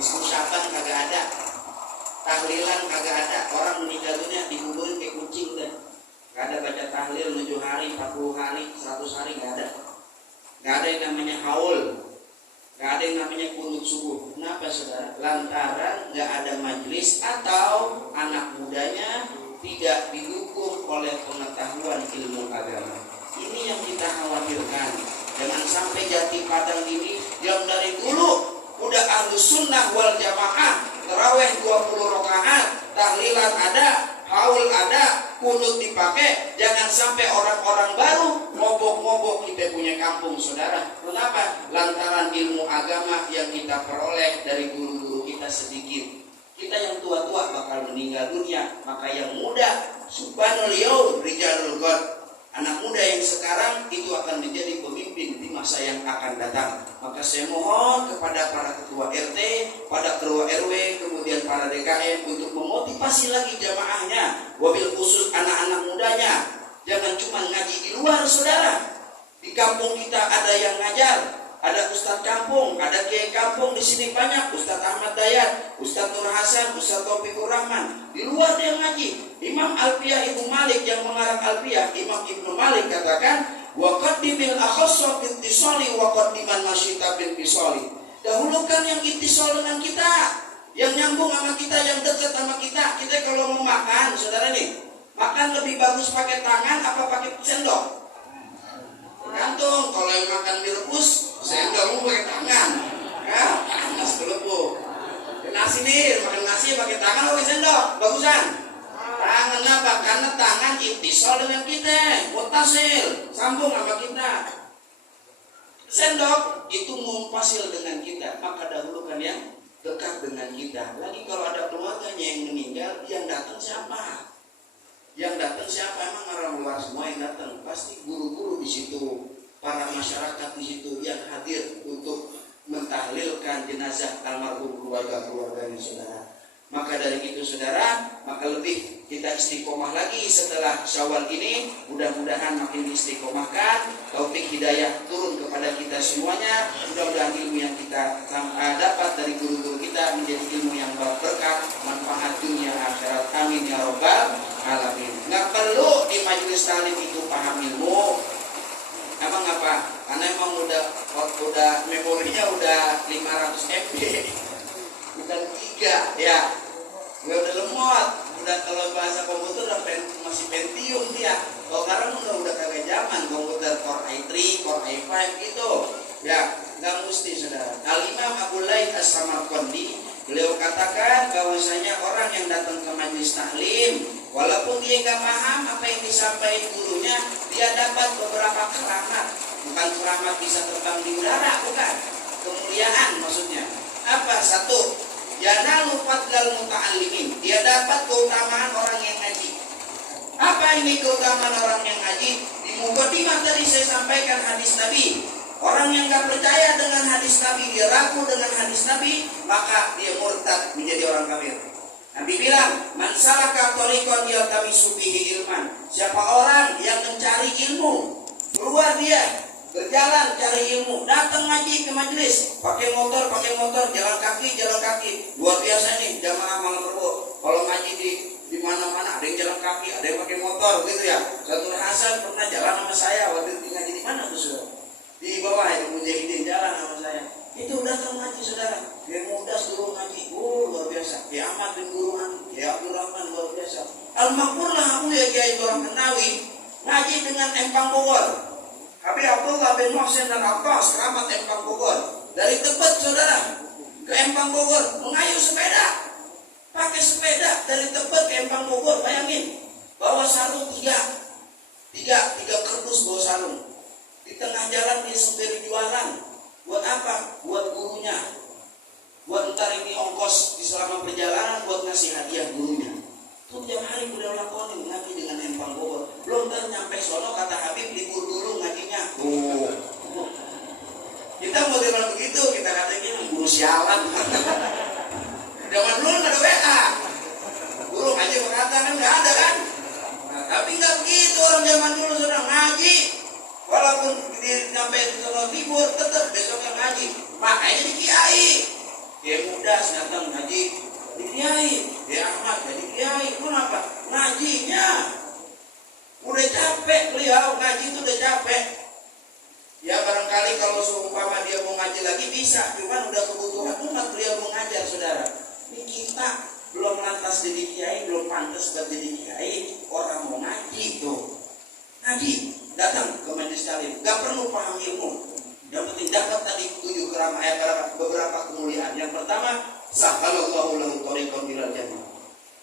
Musyaban kagak ada, tahlilan kagak ada. Orang meninggal dunia dikuburin kayak kucing deh. Gak ada baca tahlil 7 hari, 40 hari, 100 hari, gak ada. Gak ada yang namanya haul, gak ada yang namanya kunut subuh. Kenapa saudara? Lantaran gak ada majelis atau anak mudanya tidak didukung oleh pengetahuan ilmu agama. Ini yang kita khawatirkan. Jangan sampai Jati Padang ini yang dari dulu udah ahlus sunnah wal jamaah, tarawih 20 rakaat, tahlilan ada, haul ada, kunut dipakai. Jangan sampai orang-orang baru ngobok-ngobok kita punya kampung, saudara. Kenapa? Lantaran ilmu agama yang kita peroleh dari guru-guru kita sedikit. Kita yang tua-tua bakal meninggal dunia, maka yang muda subhanal yaum rijalul ghad, anak muda yang sekarang itu akan menjadi pemimpin di masa yang akan datang. Maka saya mohon kepada para ketua RT, pada ketua RW, kemudian para DKM untuk memotivasi lagi jamaahnya, wabil khusus anak-anak mudanya. Jangan cuma ngaji di luar, saudara. Di kampung kita ada yang ngajar, ada Ustadz kampung, ada Kiai kampung di sini banyak, Ustadz Ahmad Dayat, Ustadz Nur Hasan, Ustadz Taufikur Rahman. Di luar dia ngaji. Imam Alfiyah Ibnu Malik yang mengarang Alfiyah, Imam Ibnu Malik katakan, wa qaddimil akhassa bil ittisali wa qaddiman masyita bil fisali. Dahulukan yang ittisal dengan kita, yang nyambung sama kita, yang dekat sama kita. Kita kalau mau makan, saudara nih, makan lebih bagus pakai tangan apa pakai sendok? Tergantung. Kalau yang makan direbus, sendok pakai tangan, ya panas telepuk. Nasi nih, makan nasi pakai tangan atau pakai sendok? Bagusan tangan. Apa? Karena tangan ittisal dengan kita, mutasil, sambung sama kita. Sendok itu mumpasil dengan kita, maka dahulukan yang dekat dengan kita. Lagi kalau ada keluarganya yang meninggal, yang datang siapa? Yang datang siapa? Emang orang luar semua yang datang? Pasti guru-guru di situ, para masyarakat di situ yang hadir untuk mentahlilkan jenazah almarhum keluarga-keluarganya, saudara. Maka dari itu, saudara, maka lebih kita istiqomah lagi setelah Syawal ini. Mudah-mudahan makin diistiqomahkan, taufik hidayah turun kepada kita semuanya. Mudah-mudahan ilmu yang kita dapat dari guru-guru kita menjadi ilmu yang berkah, manfaat dunia akhirat. Amin ya robbal alamin. Nggak perlu di majelis talim itu paham ilmu. Emang apa? Karena emang udah memorinya udah 500 MB, bukan 3 ya. Udah lemot. Udah kalau bahasa komputer udah masih Pentium dia. Kalau sekarang udah kagak zaman komputer Core i3, Core i5 gitu. Ya, nggak mesti, saudara. Al-Imam Abu Laith As-Samarqandi beliau katakan bahwasanya orang yang datang ke majelis taklim, walaupun dia nggak paham apa yang disampaikan gurunya, dia dapat beberapa keramat. Bukan keramat bisa terbang di udara, bukan. Kemuliaan maksudnya. Apa? Satu, yanalu fadlal muta'allimin. Dia dapat keutamaan orang yang ngaji. Apa ini keutamaan orang yang ngaji? Di mukadimah tadi saya sampaikan hadis Nabi. Orang yang gak percaya dengan hadis Nabi, dia ragu dengan hadis Nabi, maka dia murtad, menjadi orang kafir. Nabi bilang, man salaka thariqan yaltamisu bihi ilman. Siapa orang yang mencari ilmu, keluar dia berjalan cari ilmu, datang ngaji ke majelis, pakai motor, jalan kaki. Luar biasa nih jamaah malam Rebo. Kalau ngaji di mana-mana, ada yang jalan kaki, ada yang pakai motor, gitu ya. Satu Hasan pernah jalan sama saya waktu itu ngaji di mana tuh, saudara? Di bawah yang Mujahidin jalan sama saya. Itu datang ngaji, saudara. Dia muda suruh ngaji, luar biasa. Dia Ahmad bin Guruan, dia Abdul Rahman, luar biasa. Al-Maghfurlah aku ya Kiai Ibrahim Nawawi ngaji dengan Empang Bogor. Habib Abdullah bin Muhsin dan Abbas keramat Empang Bogor. Dari Tebet, saudara, ke Empang Bogor mengayuh sepeda. Pakai sepeda dari Tebet ke Empang Bogor. Bayangin, bawa sarung tiga kardus bawa sarung. Di tengah jalan dia sendiri jualan. Buat apa? Buat gurunya. Buat ntar ini ongkos di selama perjalanan, buat ngasih hadiah gurunya. Itu tiap hari beliau lakonin ngaji dengan Empang Bogor. Belum ntar nyampe sono kata Habib libur dulu ngajinya. Kita mau bilang begitu, kita katanya guru sialan. Zaman dulu nggak ada WA. Guru ngaji berkata kan nggak ada kan. Nah, tapi nggak begitu orang zaman dulu sudah ngaji. Walaupun sampai sono libur tetap besoknya ngaji. Makanya di Kiai Kiai muda datang ngaji, jadi kiai. Kiai Ahmad jadi kiai. Kenapa? Ngajinya. Udah capek beliau, ngaji itu udah capek. Ya barangkali kalau seumpama dia mau ngaji lagi bisa, cuman udah kebutuhan umat beliau mau ngajar, saudara. Ini kita belum lantas jadi kiai, belum pantas buat jadi kiai, orang mau ngaji tuh. Ngaji, datang ke majelis taklim, gak perlu paham ilmu. Yang penting dapat tadi 7 keramaian, beberapa kemuliaan. Yang pertama, sahalallahu lahu thariqan ilal jannah.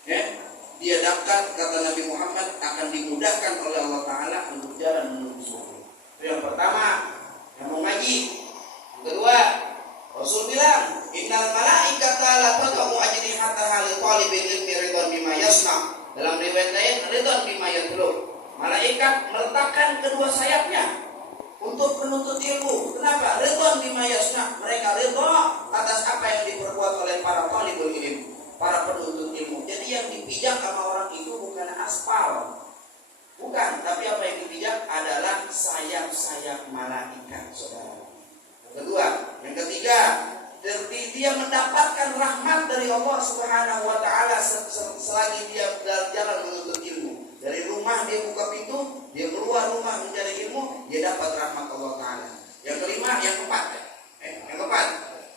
Ya, dia daftar, kata Nabi Muhammad, akan dimudahkan oleh Allah Ta'ala untuk jalan menuju surga. Yang pertama, yang mau ngaji. Yang kedua, Rasul bilang, innal malaikata la tad'u ajnihataha li talibil ilmi ridwan bima yasna. Dalam riwayat lain, ridwan bima yatlub. Malaikat meletakkan kedua sayapnya untuk menuntut ilmu. Kenapa? Ridwan bima yasna. Mereka ridha atas apa yang diperbuat oleh para talibul ilm, para penuntut ilmu. Jadi yang dipijak sama orang itu bukan aspal, bukan, tapi apa yang dipijak adalah sayap-sayap malaikat, saudara. Yang ketiga, dia mendapatkan rahmat dari Allah Subhanahu wa Ta'ala selagi dia berjalan menuntut ilmu. Dari rumah dia buka pintu, dia keluar rumah mencari ilmu, dia dapat rahmat Allah Ta'ala. Yang keempat,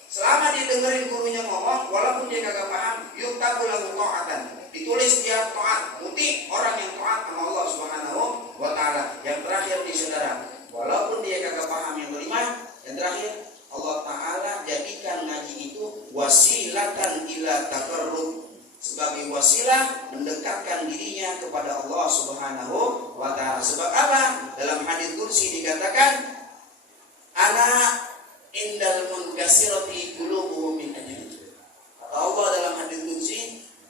selama dia dengerin gurunya ngomong, walaupun dia kagak paham, yuktabu lahu ta'atan, ditulis dia taat, muti orang yang taat sama Allah Subhanahu wa Ta'ala. Yang terakhir nih saudara, walaupun dia kagak paham. Yang kelima, yang terakhir, Allah Ta'ala jadikan ngaji itu wasilatan ila taqarrub, sebagai wasilah mendekatkan dirinya kepada Allah Subhanahu wa Ta'ala. Sebab apa? Dalam hadits qudsi dikatakan, ana indal munkasirati qulubuhum min ajli. Kata Allah dalam hadits qudsi,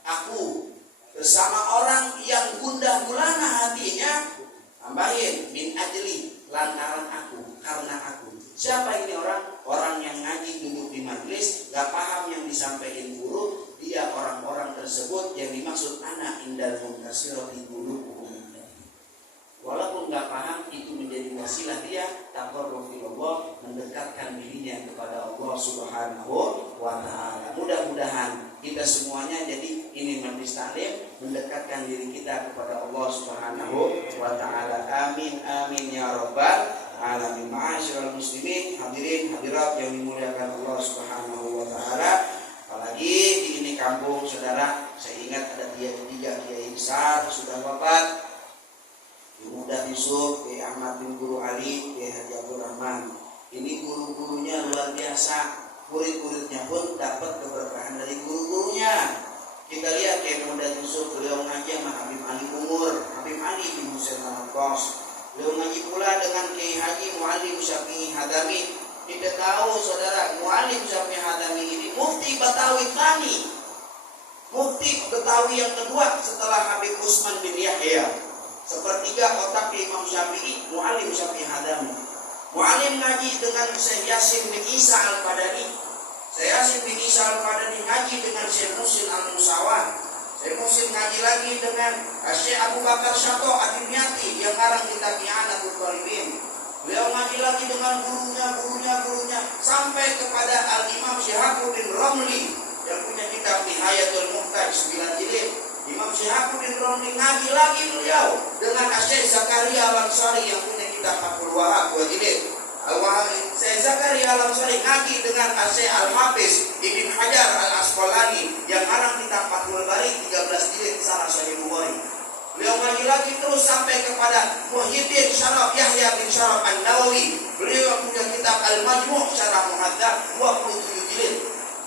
aku bersama orang yang gundah gulana hatinya, tambahin min ajli, lantaran aku, karena aku. Siapa ini orang? Orang yang ngaji duduk di majelis, gak paham yang disampaikan guru, dia orang-orang tersebut yang dimaksud anak indal munkasirati qulubuhum. Walaupun gak paham, itu menjadi wasilah dia taqarrub ilallah, mendekatkan dirinya kepada Allah Subhanahu wa Ta'ala. Mudah-mudahan kita semuanya jadi ini majelis taklim mendekatkan diri kita kepada Allah Subhanahu wa Ta'ala. Amin amin ya rabbal alamin. Ma'asyiral muslimin, hadirin hadirat yang dimuliakan Allah Subhanahu wa Ta'ala. Apalagi di ini kampung, saudara, saya ingat ada 3 kiai besar sudah wafat. Muda Yusuf, Kiai Ahmad bin Guru Ali, Kiai Haji Abdul Rahman. Ini guru-gurunya luar biasa. Murid-muridnya pun dapat keberkahan dari guru-gurunya. Kita lihat Kiai Muda Yusuf, beliau ngaji sama Habib Ali Umur, Habib Ali bin Husain Al-Qos. Beliau ngaji pula dengan Kiai Haji Muallim Syafi'i Hadami. Kita tahu saudara, Muallim Syafi'i Hadami ini mufti Betawi Tsani, mufti Betawi yang kedua setelah Habib Usman bin Yahya. Sepertiga otak Imam Syafi'i, Muallim Syafi'i Hadami. Muallim ngaji dengan Syekh Yasin bin Isa Al-Fadani. Syekh Yasin bin Isa Al-Fadani ngaji dengan Syekh Muhsin Al-Musawan. Syekh Muhsin ngaji lagi dengan Syekh Abu Bakar Syato Ad-Dimyati yang ngarang kitab I'anatul Talibin. Beliau ngaji lagi dengan gurunya sampai kepada Al-Imam Syihabuddin Ramli yang punya kitab Nihayatul Muhtaj 9 jilid. Imam Syihabuddin Ramli ngaji lagi beliau dengan Syekh Zakaria Al-Ansari yang punya kitab Fathul Wahab 2 jilid. Syekh Zakaria Al-Ansari ngaji dengan Syekh Al-Hafiz Ibn Hajar Al-Asqalani yang ngarang kitab Fathul Bari 13 jilid Syarah Sahih Bukhari. Beliau ngaji lagi terus sampai kepada Muhyiddin Syaraf Yahya bin Syaraf An-Nawawi. Beliau punya kitab Al-Majmu' Syarah Muhadzab 27 jilid.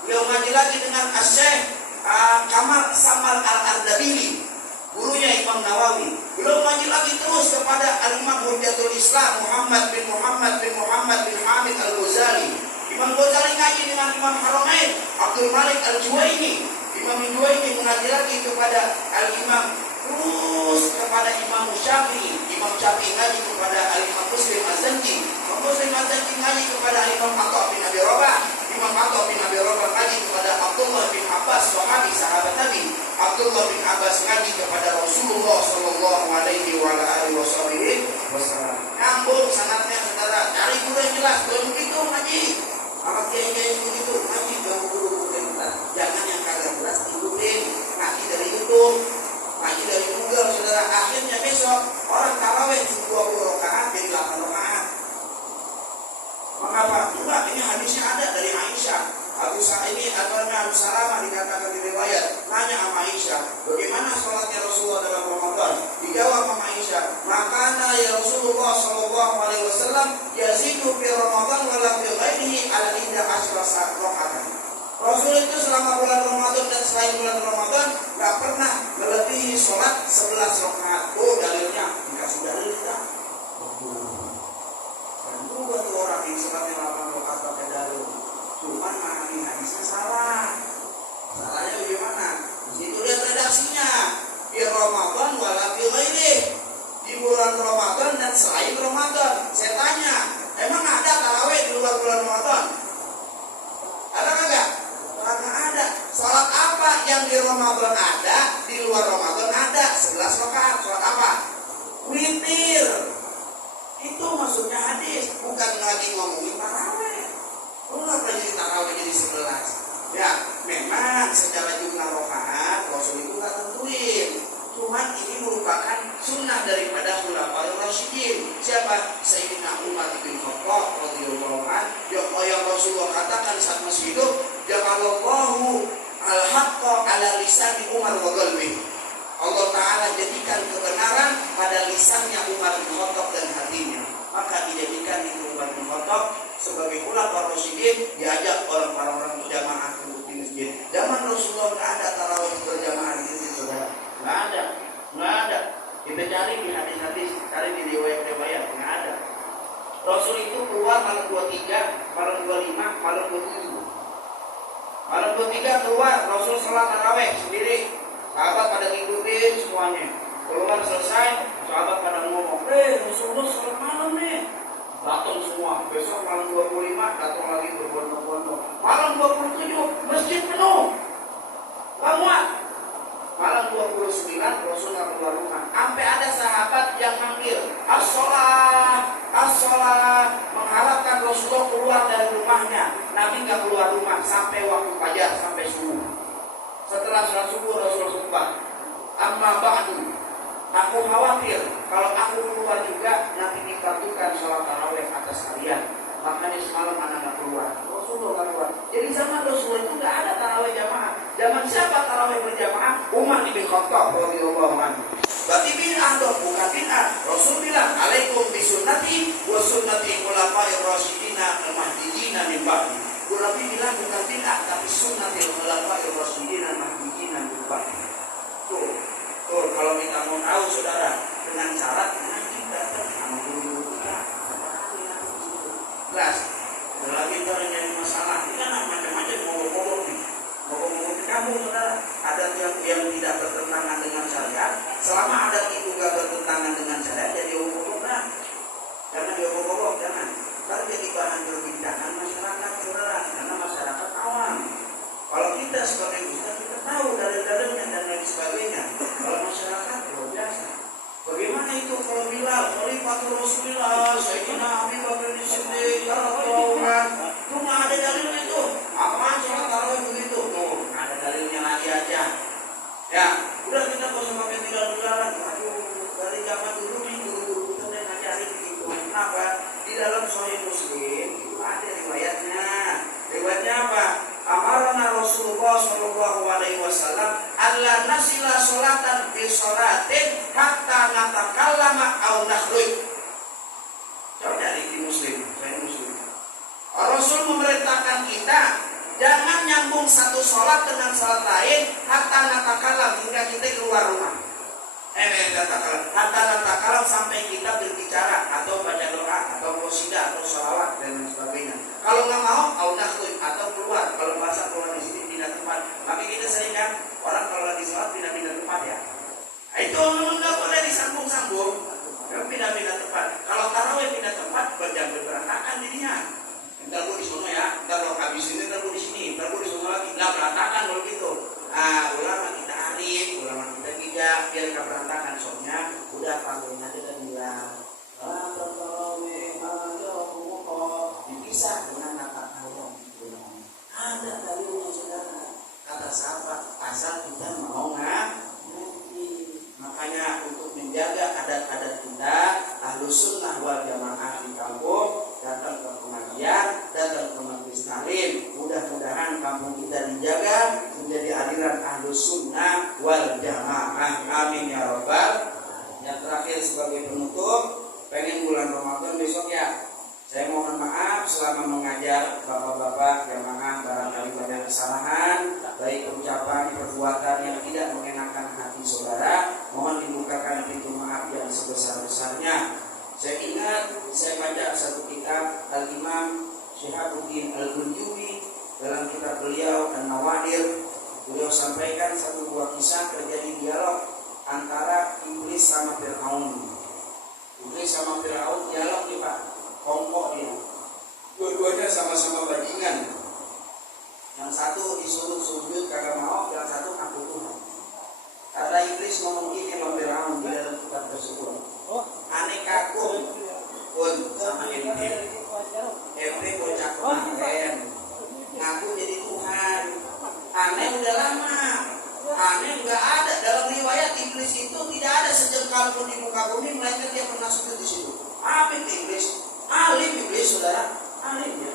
Beliau ngaji lagi dengan Syekh Kamal Samal Al-Ardabili, gurunya Imam Nawawi. Belum ngaji lagi terus kepada Al-Imam Hujjatul Islam Muhammad bin Hamid Al-Ghazali. Imam Ghazali ngaji dengan Imam Haramain Abdul Malik Al-Juwaini. Imam Juwaini mengaji lagi kepada Al-Imam, terus kepada Imam Syafi'i. Imam Syafi'i ngaji kepada Al-Imam Muslim Az-Zanji. Imam Muslim Az-Zanji ngaji kepada Imam Atha bin Abi Rabah. Imam Atha bin Abi Rabah ngaji kepada Abdullah bin Abbas, sahabi sahabat Nabi. Abdullah bin Abbas ngaji kepada Rasulullah sallallahu alaihi wasallam. Nyambung sangatnya saudara. Cari guru yang jelas, belum begitu ngaji. Sama kiai-kiai begitu ngaji, jangan guru-guru. apa? Coba ini hadisnya ada dari Aisyah. Abu Salamah dikatakan di riwayat, nanya sama Aisyah, bagaimana sholatnya Rasulullah dalam Ramadan? Dijawab sama Aisyah, makana ya Rasulullah Shallallahu Alaihi Wasallam yazidu fi Ramadan walam fi ghairihi ala 11 rakaat. Rasul itu selama bulan Ramadan dan selain bulan Ramadan gak pernah melebihi sholat 11 rakaat. Oh, dalilnya dikasih dalil kita. Dan dua tuh orang yang sholatnya 8 rakaat pakai dalil. Cuman memahami hadisnya salah. Salahnya bagaimana? Itu lihat redaksinya. Di Ramadan wala fi ghairihi. Di bulan Ramadan dan selain Ramadan. Saya tanya, emang ada tarawih di luar bulan Ramadan? Ada kagak? Kagak ada. Salat apa yang di Ramadan ada, di luar Ramadan ada? 11 rakaat. Salat apa? Witir. Itu maksudnya hadis, bukan lagi ngomongin tarawih. Kenapa jadi tarawih jadi 11? Ya, memang secara jumlah rakaat Rasul itu nggak tentuin. Cuman ini merupakan sunnah daripada khulafaur rasyidin. Siapa? Sayyidina Umar bin Khattab radhiyallahu anhu yang Rasulullah katakan saat masih hidup, ja'alallahu al-haqqa ala lisani Umar wa qalbi. Allah Ta'ala jadikan kebenaran pada lisannya Umar bin Khattab dan hatinya. Maka dijadikan itu Umar bin Khattab sebagai khulafaur rasyidin, diajak orang-orang berjamaah untuk di masjid. Zaman Rasulullah nggak ada tarawih berjamaah di masjid, saudara. Nggak ada. Kita cari di hadis-hadis, cari di riwayat-riwayat, nggak ada. Rasul itu keluar malam 23, malam 25, malam 27. Malam 23 keluar, Rasul salat tarawih sendiri. Sahabat pada ngikutin semuanya. Keluar selesai, sahabat pada ngomong, Rasulullah salat malam nih. Datang semua. Besok malam 25 datang lagi berbondong-bondong. Malam 27 masjid penuh. Gak muat. Malam 29 Rasul gak keluar rumah. Sampai ada sahabat yang manggil as-sholat, as-sholat, mengharapkan Rasulullah keluar dari rumahnya. Nabi gak keluar rumah sampai waktu fajar, sampai subuh. Setelah sholat subuh Rasul sumpah, amma ba'du, aku khawatir kalau aku keluar juga nanti dipatukan sholat tarawih atas kalian. Makanya semalam anak gak keluar. Rasulullah gak keluar. Jadi zaman Rasulullah itu gak ada tarawih jamaah. Zaman siapa tarawih berjamaah? Umar bin Khattab radhiyallahu anhu. Berarti bid'ah dong, bukan bid'ah. Rasul bilang, alaikum bisunnati wa sunnati khulafair rasyidina al-mahdiyina min ba'di. Nabi bilang bukan bid'ah, tapi sunnatil khulafair rasyidina al-mahdiyina min ba'di. Tuh, kalau kita mau tahu saudara, dengan syarat nanti datang sama guru kita. Jelas. Lagi kalau jadi masalah, ini kan macam-macam mogok-mogok nih. Mogok-mogok di kampung saudara. Ada yang tidak bertentangan dengan syariat. Selama adat itu gak bertentangan dengan syariat, jadi mogok nah. Karena dia mogok jangan. Ntar jadi bahan perbincangan masyarakat saudara. Karena masyarakat awam. Kalau kita sebagai ustaz kita tahu dalil-dalilnya dan lain sebagainya. Kalau masyarakat luar biasa. Bagaimana itu kalau Bilal, Khalifatul Rasulullah, Sayyidina Abi Bakar Siddiq, radhiyallahu anhu, itu nggak ada dalilnya itu. Apaan sholat tarawih begitu? Tuh, nggak ada dalilnya lagi aja. Ya, udah kita nggak usah pakai tinggal-tinggalan. Aduh, dari zaman dulu nih guru-guru kita udah ngajarin begitu. Kenapa? Di dalam Sahih Muslim itu ada riwayatnya. Riwayatnya apa? Amarna Rasulullah Shallallahu Alaihi Wasallam alla nasila sholatan bi sholatin hatta natakallama au nakhruj. Coba dari di Muslim, saya Muslim. Rasul memerintahkan kita jangan nyambung satu sholat dengan sholat lain hatta natakallam hingga kita keluar rumah. Hatta natakallam sampai kita berbicara atau baca doa atau qasidah atau sholawat dan lain sebagainya. Kalau nggak mau, au nakhruj atau keluar. Kalau bahasa keluar di sini pindah tempat. Tapi kita sering kan orang kalau lagi sholat pindah-pindah tempat ya. Itu nggak boleh disambung-sambung. Pindah-pindah tempat. Kalau tarawih pindah tempat berjam berantakan jadinya. Ntar gue di sana ya. Ntar lo habis ini, ntar gue di sini, ntar gue di sana lagi. Nggak berantakan kalau gitu. Ulama kita arif, ulama kita bijak, biar nggak berantakan. Soalnya udah panggilnya aja dan bilang, ya bapak-bapak jamaah, barangkali banyak kesalahan, baik ucapan perbuatan yang tidak mengenakan hati saudara, mohon dibukakan pintu maaf yang sebesar-besarnya. Saya ingat saya baca satu kitab Al-Imam Syihabuddin Al-Gunjubi, dalam kitab beliau An-Nawadir, beliau sampaikan satu buah kisah terjadi dialog antara iblis sama Fir'aun. Iblis sama Fir'aun dialog nih Pak, kongkok dia. Dua-duanya sama-sama bajingan. Yang satu disuruh sujud kagak mau, yang satu ngaku Tuhan. Kata iblis ngomong gini sama Fir'aun di dalam kitab tersebut. Aneh kaku pun sama ente. Ente bocah kemarin ngaku jadi Tuhan. Aneh udah lama. Aneh nggak ada dalam riwayat iblis itu, tidak ada sejengkal pun di muka bumi melainkan dia pernah sujud di situ. Apa iblis? Alim iblis saudara, alim ya.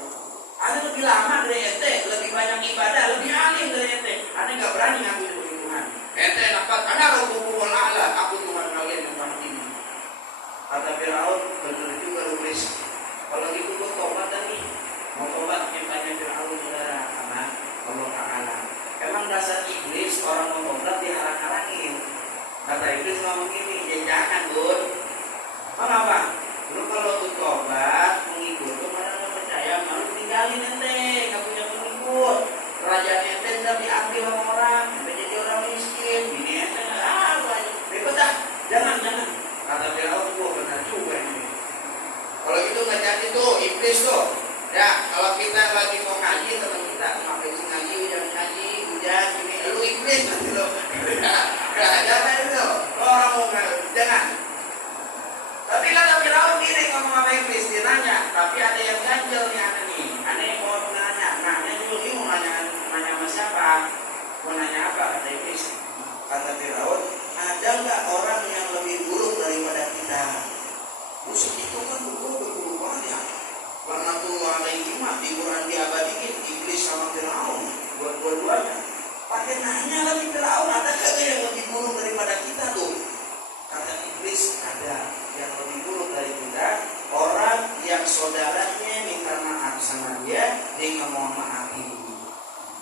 Aneh lebih lama dari ente, lebih banyak ibadah, lebih alim dari ente. Aneh nggak berani ngaku jadi Tuhan. Ente dapat karena Rabbul A'la, aku Tuhan kalian yang paling tinggi. Kata Fir'aun, benar juga iblis. Kalau gitu gue tobat nih, mau tobat yang tanya Fir'aun saudara, karena Allah Ta'ala. Emang dasar iblis orang mau tobat dihalang-halangin. Kata iblis ngomong gini, ya jangan Bun. Kenapa? Lu kalau tuh tobat mengikut lu mana nggak percaya, malu tinggalin ente, nggak punya pengikut. Kerajaan ente ntar diambil sama orang, ente jadi orang miskin. Ini ente banyak. Bebas dah, jangan. Kata Fir'aun, gua benar juga ini. Kalau gitu nggak jadi tuh iblis tuh. Ya kalau kita lagi mau ngaji teman kita ngapain sih ngaji, jangan ngaji. Ini lu iblis nanti lo. Jangan itu. Orang mau jangan. Tapi kata Firaun gini ngomong sama iblis, dia nanya, tapi ada yang ganjel nih aneh nih. Aneh mau nanya. Nah, dia juga mau nanya sama siapa? Mau nanya apa kata iblis? Kata Firaun, ada nggak orang yang lebih buruk daripada kita? Musik itu kan buruk banyak. Karena Allah alaihi di Quran diabadikan iblis sama Firaun buat dua-duanya. Pakai nanya lagi Firaun, ada kagak yang lebih buruk daripada kita tuh? Kata iblis, ada yang lebih buruk dari kita. Orang yang saudaranya minta maaf sama dia nggak mau maaf